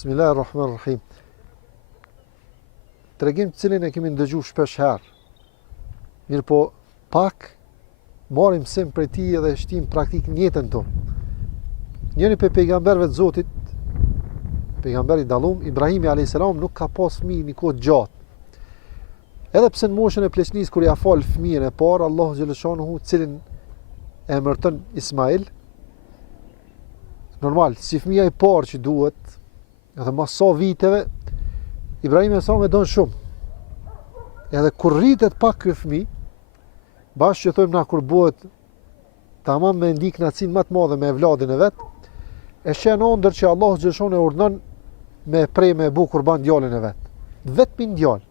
Bismillahirrahmanirrahim. Tregim të cilin e kemi ndëgjuar shpesh herë. Mirë po, pak marrim mësim prej tij dhe shtim praktik në jetën tonë. Njëri prej pejgamberëve të Zotit, pejgamberi dallum, Ibrahimi a.s. nuk ka pas fëmijë në kohë gjatë. Edhe pse në moshën e pleqnisë kur ja fal fëmijën e parë, Allahu xhaleshanuhu, cilin e emërton Ismail, normal, si fëmija i parë që duhet, edhe mas sa viteve, Ibrahim e sa me donë shumë. Edhe kur rritet pak ky fëmijë, bashkë që thojmë na kur bëhet tamam me ndiknacin më të madhe me evladin e vet, e shen ëndër që Allahu xhaleshon e urdhnon me prej me bu kurban djalin e vet. Vetëm djalin.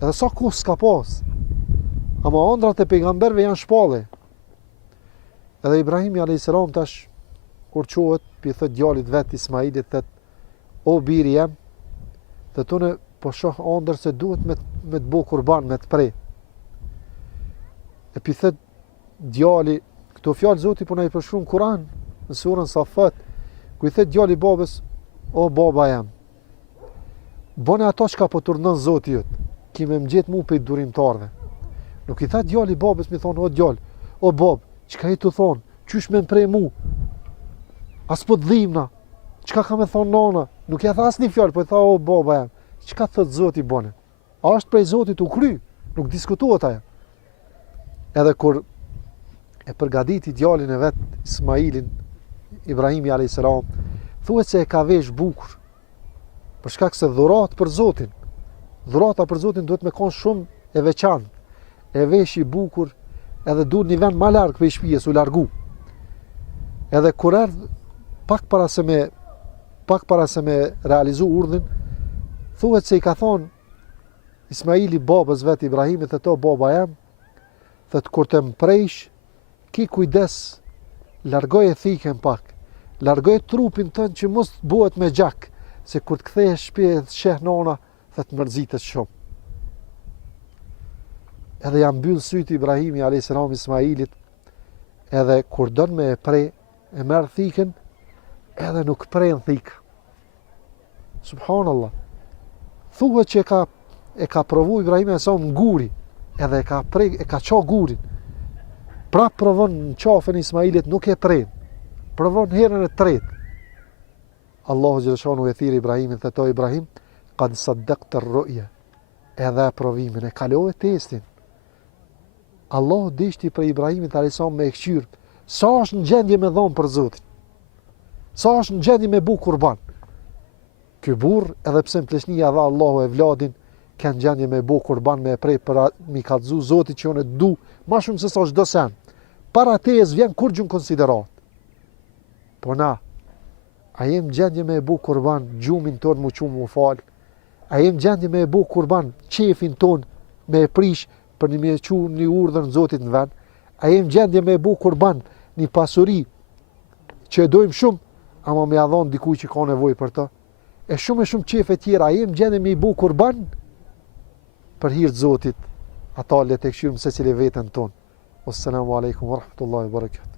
Edhe sa kohë s'ka pas. Ama ëndrat e pejgamberëve janë shpallë. Edhe Ibrahimi a.s. tash kur qohet, pi thët djalit vet Ismailit, thët, o biri jem, dhe tune po shoh ëndër se duhet me të bo kurban, me të prej. E pi thët djali, këto fjalë Zoti po na i përshkruan në Kur'an, në surën Safat, ku i thët djali babës, o baba jem, bëne ato çka po turnon Zoti jot, ki me më gjetë mu pe durimtarve. Nuk i thët djali babës mi thonë, o djal, o bab, çka i të thonë, qysh me më prej mu, as po të dhimna, çka ka me thonë nana, nuk ja tha asnjë fjalë, po i tha, o baba jam, çka thot Zoti bone, a është prej Zotit u kry, nuk diskutohet ajo. Edhe kur e përgatiti djalin e vet Ismailin, Ibrahimi a.s. thuhet se e ka vesh bukur, për shkak se dhuratë për Zotin, dhurata për Zotin duhet me konë shumë e veçantë, e vesh i bukur, edhe duhet një vend ma larg për i shtëpisë u largu. Edhe kur erdh pak para se me realizu urdhin, thuhet se i ka thonë Ismaili babës vet Ibrahimit, dhe to baba jam, thët kur të më prejsh, ki kujdes, largoj e thiken pak, largoj trupin tënë që mos të bëhet me gjak, se kur të kthej shpjet sheh nona, thët mërzitet shumë. Edhe jam mbyll syt Ibrahimi a.s. Ismailit, edhe kur don me e prej, e merr thiken, edhe nuk prejnë thikë. Subhanallah. Thuhet që e ka provu Ibrahimi a.s. në guri, edhe e ka qa gurin. Prap provon në qafën Ismailit, nuk e prejnë. Provon herën e tretë. Allahu xhaleshanu e thirr Ibrahimin, dhe to Ibrahim, qad saddaqta ar-ru'ya. Edhe provimin e kaloi testin. Allahu dishti për Ibrahimin a.s. me e kqyr, sa është në gjendje me dhomë për Zotin. Sa është në gjendje me bu kurban. Ky burr, edhe pse në pleqnia dha Allahu e vladin, kanë gjendje me bu kurban, me e prej për mi kallëzu Zotit që unë du, ma shumë se sa çdo sen. Para tejes vjen kur gjun konsiderat. Po na, a jem gjendje me e bu kurban, gjumin ton mu qumë mu falë? A jem gjendje me e bu kurban, qefin ton me e prish për një me qu një urdhën Zotit në vend? A jem gjendje me e bu kurban, një pasuri që e dojmë shumë, ama me adhon dikuj që ka nevoj për të? E shumë qefe tjera, a jem gjendje me i bu kurban? Për hirë të Zotit, ata le të këshirëm se cili vetën tonë. Wassalamu alaikum wa rahmatullahi wa barakatuh.